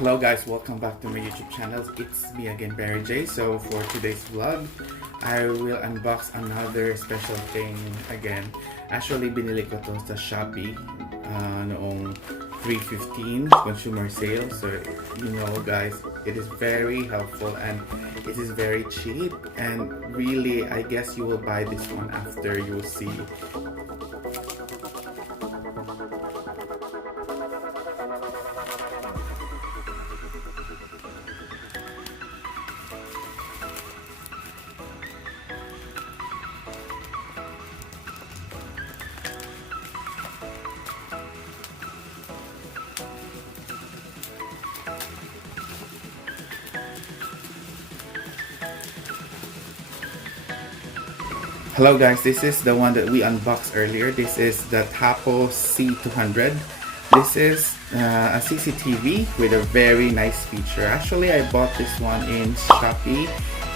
Hello guys, welcome back to my YouTube channel. It's me again, Barry J. So for today's vlog, I will unbox another special thing again. Actually, binili ko to sa Shopee noong 3/15 consumer sale. So you know guys, it is very helpful and it is very cheap. And really, I guess you will buy this one after you will see. Hello guys, this is the one that we unboxed earlier. This is the Tapo C200. This is a CCTV with a very nice feature. Actually, I bought this one in Shopee,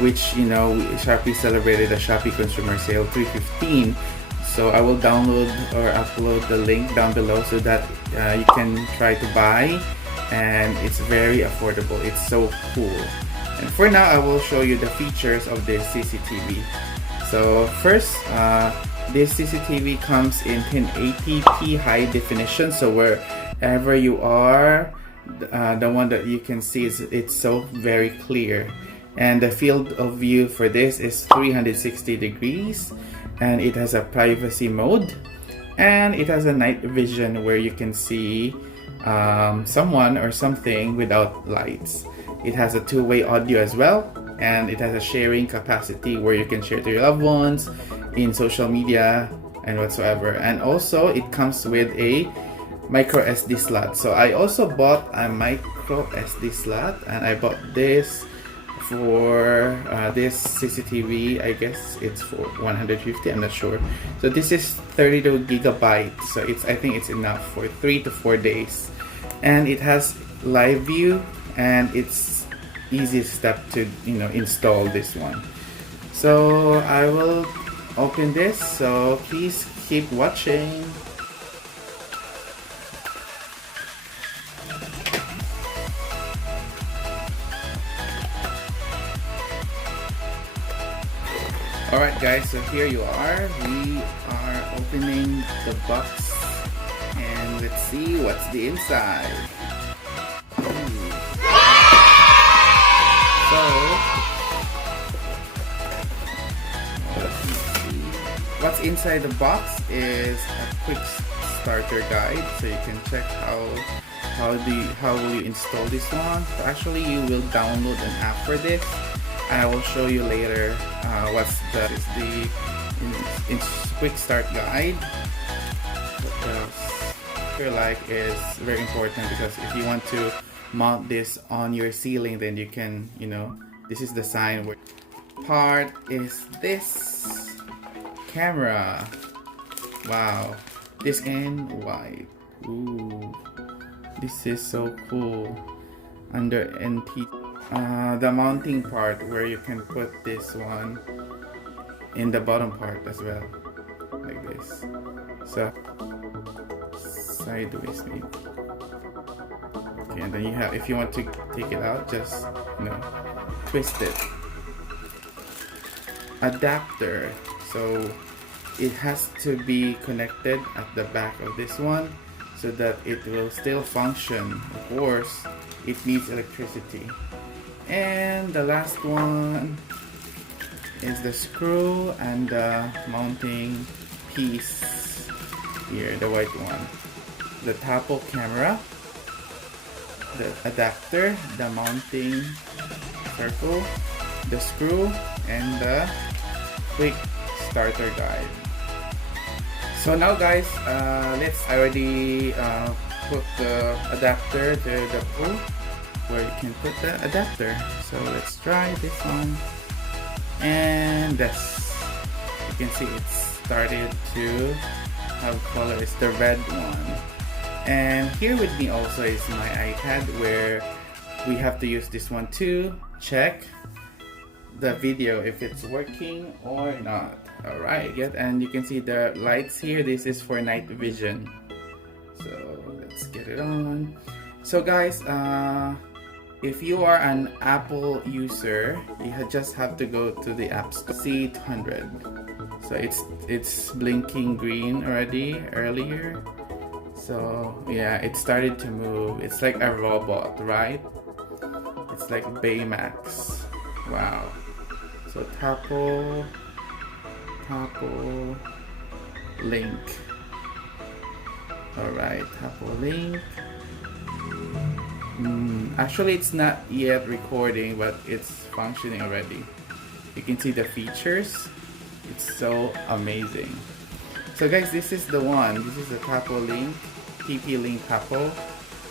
which, you know, Shopee celebrated a Shopee consumer sale 3/15. So I will download or upload the link down below so that you can try to buy, and it's very affordable. It's so cool. And for now, I will show you the features of this CCTV. So first, this CCTV comes in 1080p high definition. So wherever you are, the one that you can see it's so very clear. And the field of view for this is 360 degrees, and it has a privacy mode, and it has a night vision where you can see someone or something without lights. It has a two-way audio as well, and it has a sharing capacity where you can share to your loved ones in social media and whatsoever. And also it comes with a microSD slot. So I also bought a microSD slot, and I bought this for this CCTV. I guess it's for 150, I'm not sure. So this is 32 gigabytes, so I think it's enough for 3 to 4 days. And it has live view, and it's easy step to, you know, install this one. So I will open this, so please keep watching. Alright guys, so here you are. We are opening the box, and let's see what's the inside. So, what's inside the box is a quick starter guide, so you can check how will you install this one. So actually, you will download an app for this, and I will show you later what's the quick start guide. What else I feel like is very important, because if you want to mount this on your ceiling, then you can, you know, this is the sign. Where part is this camera. Wow, this in white. Ooh, this is so cool. Under NT, the mounting part where you can put this one in the bottom part as well, like this. So sideways maybe. Okay, and then you have, if you want to take it out, just, you know, twist it. Adapter, so it has to be connected at the back of this one so that it will still function. Of course, it needs electricity. And the last one is the screw and the mounting piece here, the white one. The Tapo camera, the adapter, the mounting circle, the screw, and the quick starter guide. So now guys, I already put the adapter to the pole where you can put the adapter. So let's try this one. And this, you can see it's started to have color. It's the red one. And here with me also is my iPad, where we have to use this one to check the video if it's working or not. Alright, and you can see the lights here. This is for night vision. So let's get it on. So guys, if you are an Apple user, you just have to go to the App Store. C200. So it's blinking green already earlier. So yeah, it started to move. It's like a robot, right? It's like Baymax. Wow. So Tapo link. Alright, Tapo link. Actually, it's not yet recording, but it's functioning already. You can see the features. It's so amazing. So guys, this is the one. This is the Tapo link, TP link Tapo.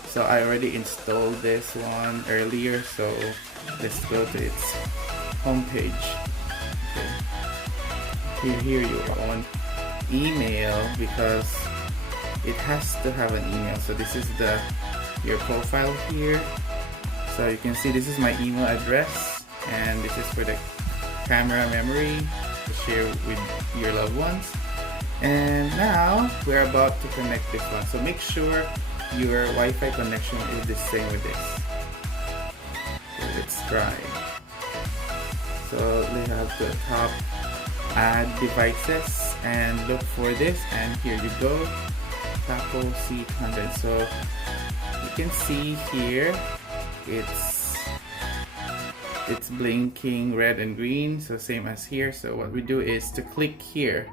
So I already installed this one earlier. So let's go to its homepage. Okay. Here you on email, because it has to have an email. So this is your profile here. So you can see this is my email address, and this is for the camera memory to share with your loved ones. And now we're about to connect this one. So make sure your Wi-Fi connection is the same with this. So let's try. So we have the top add devices and look for this, and here you go, Tapo C200. So you can see here it's blinking red and green, so same as here. So what we do is to click here,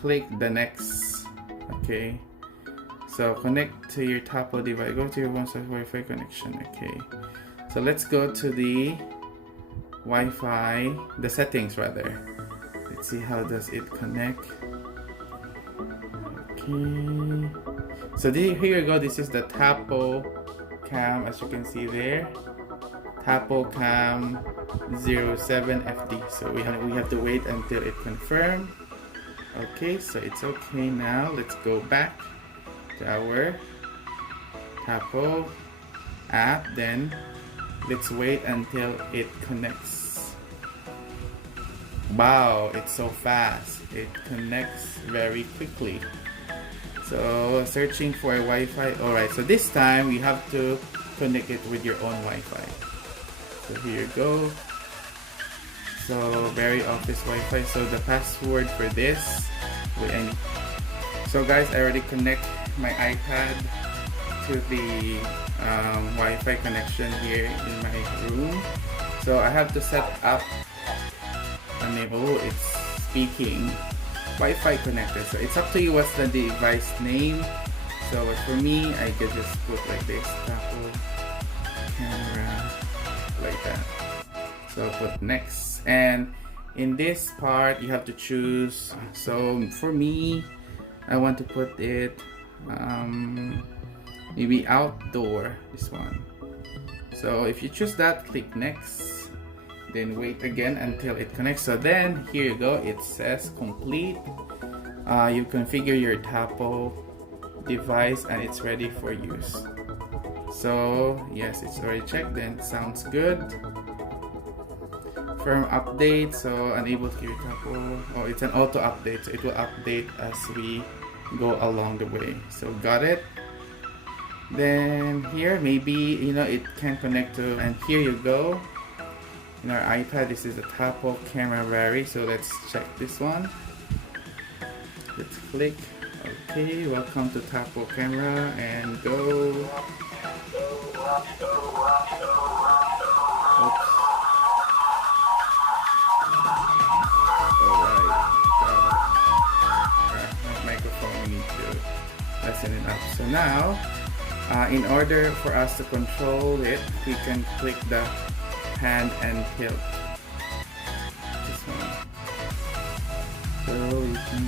click the next. Okay, so connect to your Tapo device, go to your Wi-Fi connection. Okay, so let's go to the Wi-Fi, the settings rather. Let's see how does it connect. Okay, so here you go. This is the Tapo cam, as you can see there, Tapo cam 07FD. So we have to wait until it confirms. Okay, so it's okay now. Let's go back to our Tapo app. Then let's wait until it connects. Wow, it's so fast. It connects very quickly. So searching for a Wi-Fi. Alright, so this time you have to connect it with your own Wi-Fi. So here you go. So very office Wi-Fi. So the password for this will end. So guys, I already connect my iPad to the Wi-Fi connection here in my room. So I have to set up a name. Oh, it's speaking. Wi-Fi connector. So it's up to you what's the device name. So for me, I can just put like this, Tapo camera, like that. So put next, and in this part you have to choose. So for me, I want to put it maybe outdoor, this one. So if you choose that, click next, then wait again until it connects. So then here you go, it says complete. You configure your Tapo device and it's ready for use. So yes, it's already checked, then sounds good. Firm update, so unable to keep Tapo. Oh, it's an auto update, so it will update as we go along the way. So got it. Then here maybe it can connect to, and here you go. In our iPad, this is the Tapo camera vary. So let's check this one. Let's click. Okay, welcome to Tapo camera, and go. Oops. Alright, my microphone, we need to lessen it up. So now, in order for us to control it, we can click the hand and tilt. This one. So you can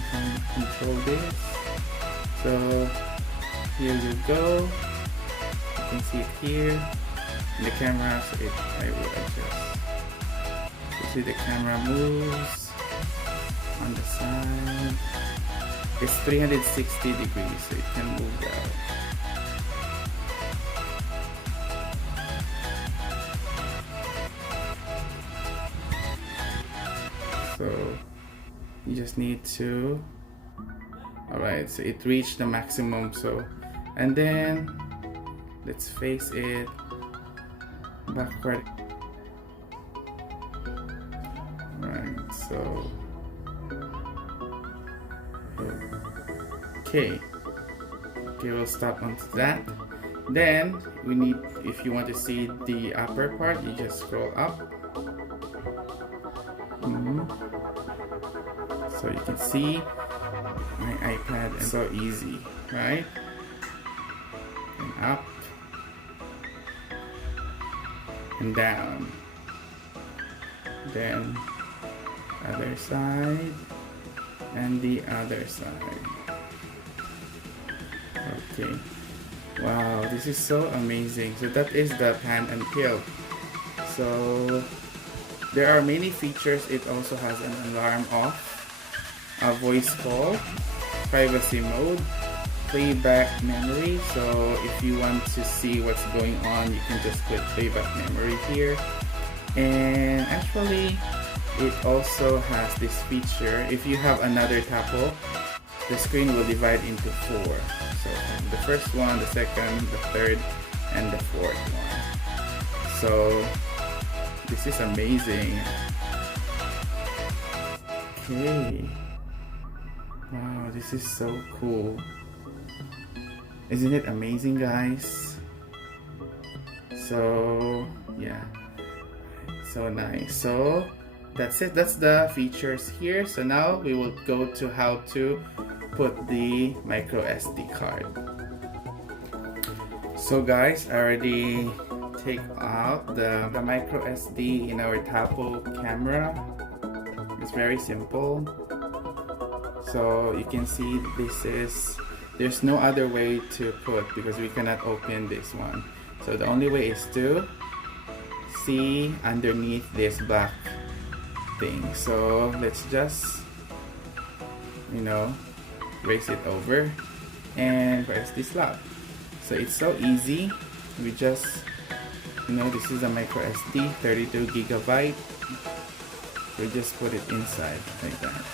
control this. So here you go. You can see it here in the camera. So I will adjust. You see the camera moves on the side. It's 360 degrees, so it can move that. So you just need to, alright, so it reached the maximum. So, and then let's face it backward. Right, so okay, we'll stop onto that. Then we need, if you want to see the upper part, you just scroll up. So you can see my iPad, and so easy, right? And up and down. Then other side and the other side. Okay. Wow, this is so amazing. So that is the pan and tilt. So there are many features. It also has an alarm off, a voice call, privacy mode, playback memory. So if you want to see what's going on, you can just click playback memory here. And actually it also has this feature. If you have another Tapo, the screen will divide into 4. So the first one, the second, the third, and the fourth one. So this is amazing. Okay. Wow, this is so cool. Isn't it amazing, guys? So yeah, so nice. So that's it. That's the features here. So now we will go to how to put the microSD card. So guys, I already take out the microSD in our Tapo camera. It's very simple. So you can see there's no other way to put, because we cannot open this one. So the only way is to see underneath this black thing. So let's just, raise it over and press this lock. So it's so easy. We just, this is a microSD 32 GB. We just put it inside like that.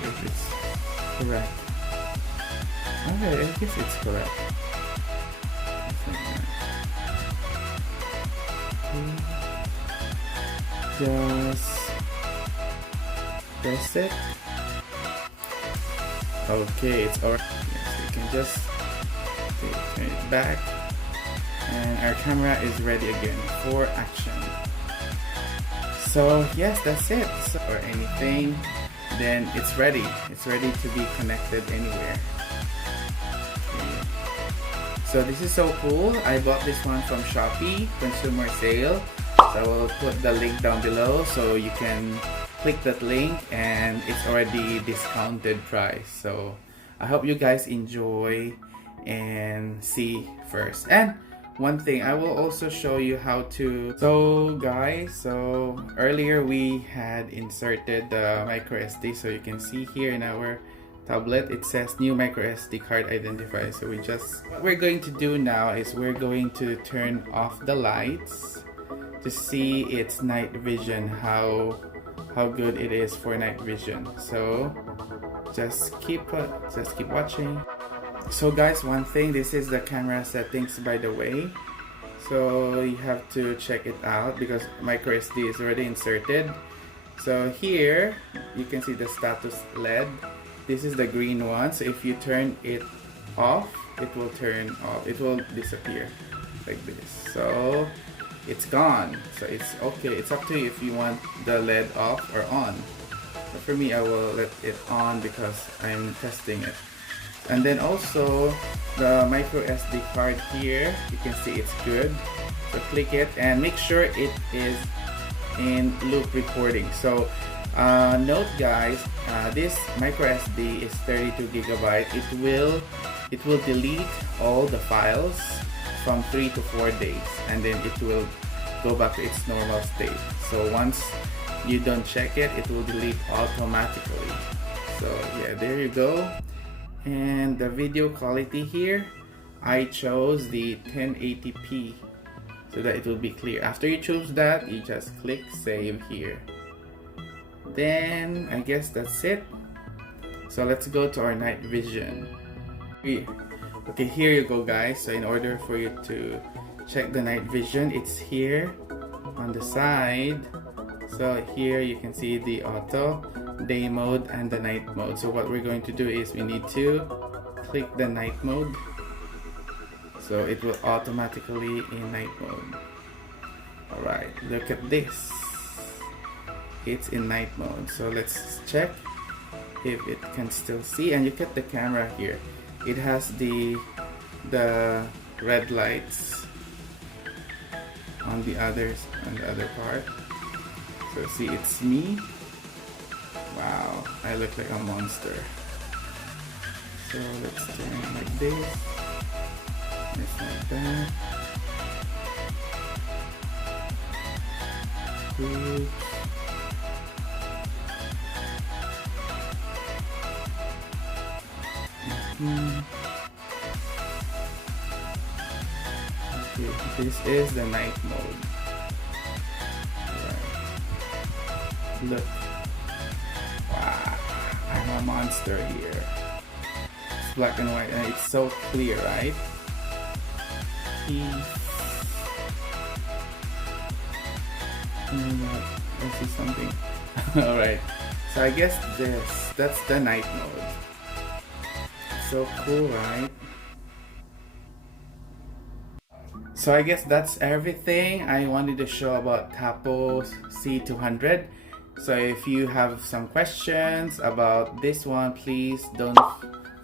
If it's correct. Okay, I guess it's correct. Just press it. Okay, it's alright. Yes, you can just turn it back, and our camera is ready again for action. So yes, that's it. So, or anything, then it's ready. It's ready to be connected anywhere. Okay. So this is so cool. I bought this one from SHOPEE consumer sale. So I will put the link down below so you can click that link, and it's already discounted price. So I hope you guys enjoy and see first. And one thing, I will also show you how to. So guys, so earlier we had inserted the microSD. So you can see here in our tablet it says new microSD card identifier. So what we're going to do now is we're going to turn off the lights to see its night vision, how good it is for night vision. So just keep watching. So guys, one thing, this is the camera settings, by the way. So you have to check it out because microSD is already inserted. So here you can see the status LED. This is the green one. So if you turn it off, it will turn off. It will disappear like this. So it's gone. So it's okay. It's up to you if you want the LED off or on. But for me, I will let it on because I'm testing it. And then also the microSD card here, you can see it's good. So click it and make sure it is in loop recording. So note guys, this microSD is 32 GB. It will delete all the files from 3 to 4 days, and then it will go back to its normal state. So once you don't check it, it will delete automatically. So yeah, there you go. And the video quality here, I chose the 1080p so that it will be clear. After you choose that, you just click save here. Then I guess that's it. So let's go to our night vision. Okay, here you go guys. So in order for you to check the night vision, it's here on the side. So here you can see the auto, day mode, and the night mode. So what we're going to do is we need to click the night mode. So it will automatically in night mode. Alright, look at this. It's in night mode. So let's check if it can still see. And look at the camera here. It has the red lights on the other part. So see, it's me. Wow, I look like a monster. So let's turn it like this. Just like that. Oops. Okay, this is the night mode. Right. Look. Wow, I'm a monster here. It's black and white and it's so clear, right? I see something. Alright, so I guess that's the night mode. So cool, right? So I guess that's everything I wanted to show about Tapo C200. So if you have some questions about this one, please don't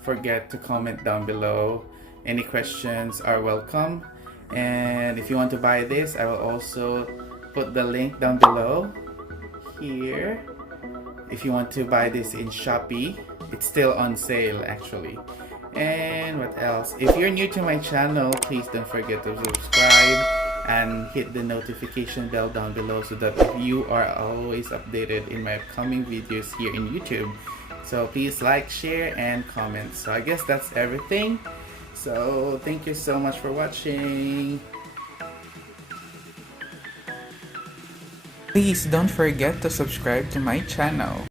forget to comment down below. Any questions are welcome. And if you want to buy this, I will also put the link down below here. If you want to buy this in SHOPEE, it's still on sale actually. And what else? If you're new to my channel, please don't forget to subscribe and hit the notification bell down below so that you are always updated in my upcoming videos here in YouTube. So please like, share, and comment. So I guess that's everything. So thank you so much for watching. Please don't forget to subscribe to my channel.